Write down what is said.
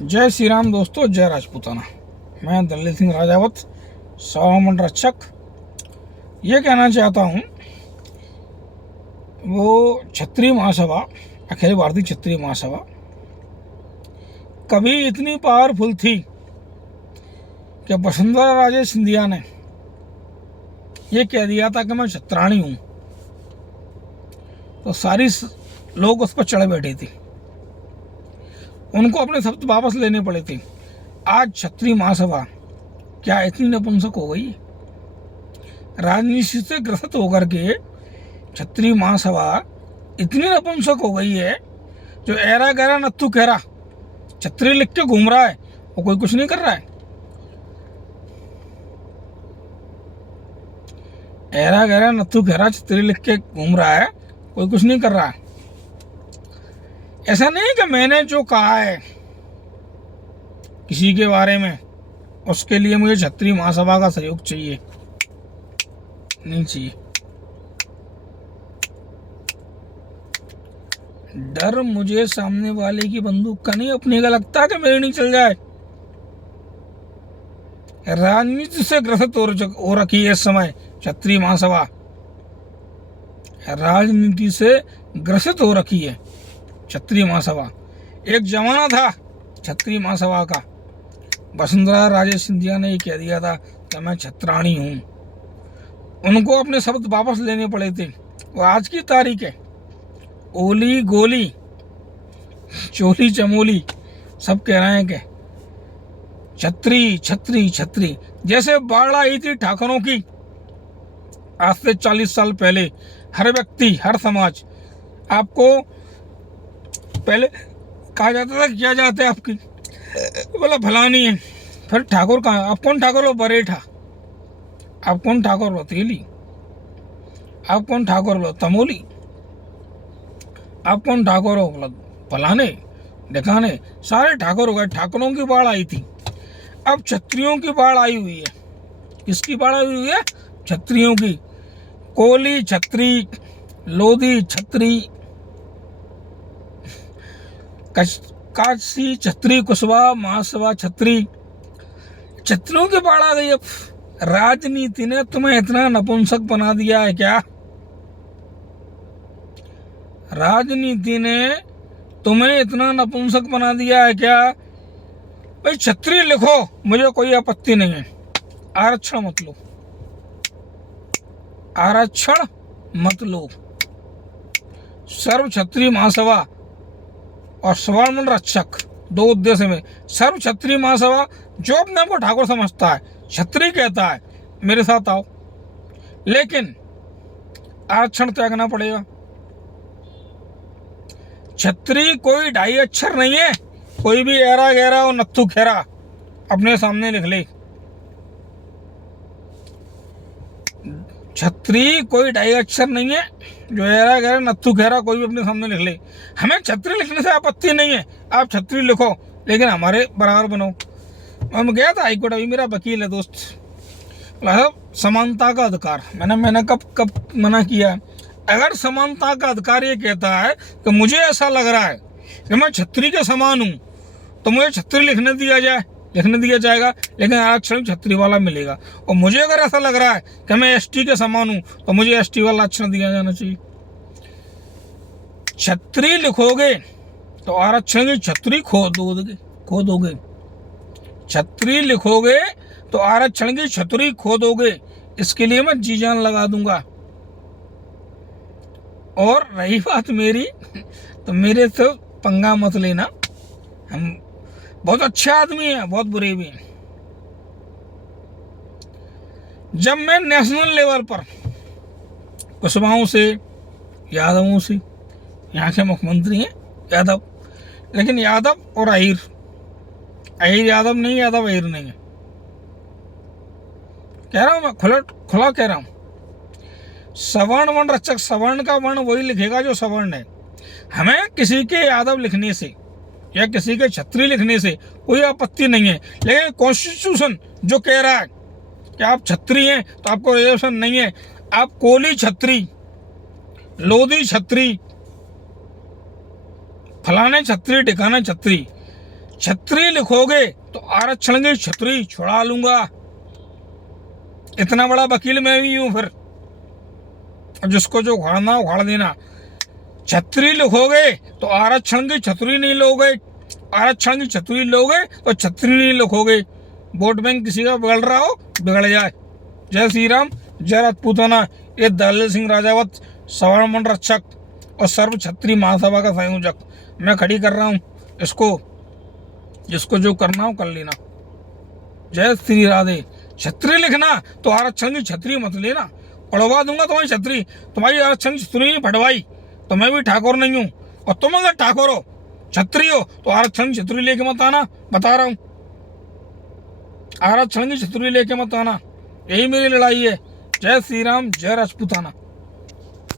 जय श्री राम दोस्तों, जय राजपूताना। मैं दलजीत सिंह राजावत, सभा मंडल रक्षक। ये कहना चाहता हूँ, वो क्षत्रिय महासभा, अखिल भारतीय क्षत्रिय महासभा कभी इतनी पावरफुल थी कि वसुंधरा राजे सिंधिया ने ये कह दिया था कि मैं क्षत्राणी हूँ, तो सारी लोग उस पर चढ़ बैठे थे, उनको अपने शब्द वापस लेने पड़े थे। आज क्षत्रिय महासभा क्या इतनी नपुंसक हो गई? राजनीति से ग्रसित होकर के क्षत्रिय महासभा इतनी नपुंसक हो गई है, जो ऐरा गहरा नत्थु कहरा क्षत्रिय लिख के घूम रहा है, वो कोई कुछ नहीं कर रहा है। ऐरा गहरा नत्थु कहरा क्षत्रिय लिख के घूम रहा है, कोई कुछ नहीं कर रहा है। ऐसा नहीं कि मैंने जो कहा है किसी के बारे में, उसके लिए मुझे क्षत्रिय महासभा का सहयोग चाहिए, नहीं चाहिए। डर मुझे सामने वाले की बंदूक का नहीं, अपने का लगता है कि मेरी नहीं चल जाए। राजनीति से ग्रसित हो रखी है इस समय क्षत्रिय महासभा, राजनीति से ग्रसित हो रखी है क्षत्रिय महासभा। एक जमाना था क्षत्रिय महासभा का, वसुंधरा राजे सिंधिया ने ये कह दिया था कि मैं क्षत्राणी हूँ, उनको अपने शब्द वापस लेने पड़े थे। और आज की तारीख है, ओली गोली चोली चमोली सब कह रहे हैं कि छत्री छत्री छत्री। जैसे बाढ़ आई थी ठाकरों की आज से 40 साल पहले, हर व्यक्ति, हर समाज, आपको पहले कहा जाता था क्या जाते हैं आपकी, बोला फलानी है, फिर ठाकुर कहाँ, आप कौन ठाकुर हो? बरेठा। आप कौन ठाकुर हो? तेली। आप कौन ठाकुर हो? तमोली। आप कौन ठाकुर हो? बोला फलाने दिखाने। सारे ठाकुर हो गए, ठाकुरों की बाढ़ आई थी। अब क्षत्रियों की बाढ़ आई हुई है। किसकी बाढ़ आई हुई है? क्षत्रियों की। कोली छत्री, लोधी छत्री, काशी छत्री, कुशवा महासभा छत्री, छत्रियों की बाढ़ आ गई। अब राजनीति ने तुम्हें इतना नपुंसक बना दिया है क्या? राजनीति ने तुम्हें इतना नपुंसक बना दिया है क्या? भाई क्षत्रिय लिखो, मुझे कोई आपत्ति नहीं है, आरक्षण मत लो, आरक्षण मत लो। सर्व क्षत्रिय महासभा और सभा मंडल रक्षक, दो उद्देश्य में। सर्व क्षत्रिय महासभा, जो अपने को ठाकुर समझता है, क्षत्रिय कहता है, मेरे साथ आओ, लेकिन आरक्षण त्यागना पड़ेगा। क्षत्रिय कोई ढाई अक्षर नहीं है, कोई भी ऐरा गहरा और नत्थु खेरा अपने सामने लिख ले। क्षत्रिय कोई ढाई अक्षर नहीं है, जो ऐरा गहरा नत्थु खेरा कोई भी अपने सामने लिख ले। हमें क्षत्रिय लिखने से आपत्ति नहीं है, आप क्षत्रिय लिखो, लेकिन हमारे बराबर बनो। मैं गया था हाईकोर्ट, अभी मेरा वकील है दोस्त, समानता का अधिकार। मैंने कब मना किया? अगर समानता का अधिकार ये कहता है कि मुझे ऐसा लग रहा है कि मैं क्षत्रिय के समान हूँ, तो मुझे क्षत्रिय लिखने दिया जाएगा, लेकिन आरक्षण क्षत्रिय वाला मिलेगा। और मुझे अगर ऐसा लग रहा है कि मैं एसटी के समान हूं, तो मुझे एसटी वाला आरक्षण दिया जाना चाहिए। क्षत्रिय लिखोगे तो आरक्षण की छतरी खो दोगे। क्षत्रिय लिखोगे तो आरक्षण की छतरी खो दोगे। इसके लिए मैं जी जान लगा दूंगा। और रही बात मेरी, तो मेरे से पंगा मत लेना। हम बहुत अच्छे आदमी हैं, बहुत बुरे भी हैं। जब मैं नेशनल लेवल पर कुशवाओं से, यादवों से, यहाँ के मुख्यमंत्री हैं यादव, लेकिन यादव और अहीर यादव नहीं, यादव अहीर नहीं है, कह रहा हूं मैं, खुला कह रहा हूं। सवर्ण वर्ण रक्षक, सवर्ण का वर्ण वही लिखेगा जो सवर्ण है। हमें किसी के यादव लिखने से या किसी के क्षत्रिय लिखने से कोई आपत्ति नहीं है, लेकिन कॉन्स्टिट्यूशन जो कह रहा है कि आप क्षत्रिय हैं तो आपको रिजर्वेशन नहीं है। आप कोली छत्री, लोधी छत्री, फलाने छत्री, ठिकाने छत्री, छत्री लिखोगे तो आरक्षण की छतरी छुड़ा लूंगा। इतना बड़ा वकील मैं भी हूं। फिर जिसको जो उखाड़ना उखाड़ देना। छतरी लिखोगे तो आरक्षण की छतरी नहीं लोगे, आरक्षण की छतरी लोगे तो छतरी नहीं लिखोगे। वोट बैंक किसी का बिगड़ रहा हो बिगड़ जाए। जय श्री राम, जय राजपूताना। ये दयाल सिंह राजावत, सवर्ण मंडल रक्षक और सर्व क्षत्रिय महासभा का संयोजक, मैं खड़ी कर रहा हूं इसको। जिसको जो करना हो कर लेना। जय श्री राधे। छतरी लिखना तो आरक्षण की छतरी मत लेना, पढ़वा दूंगा तुम्हारी छतरी। तुम्हारी आरक्षण की छतरी नहीं पढ़वाई तो मैं भी ठाकुर नहीं हूं। और तुम अगर ठाकुर हो, छतरी हो, तो आरक्षण की छतरी लेके मत आना, बता रहा हूं। आरक्षण की छतरी लेके मत आना, यही मेरी लड़ाई है। जय श्री राम, जय राजपूताना।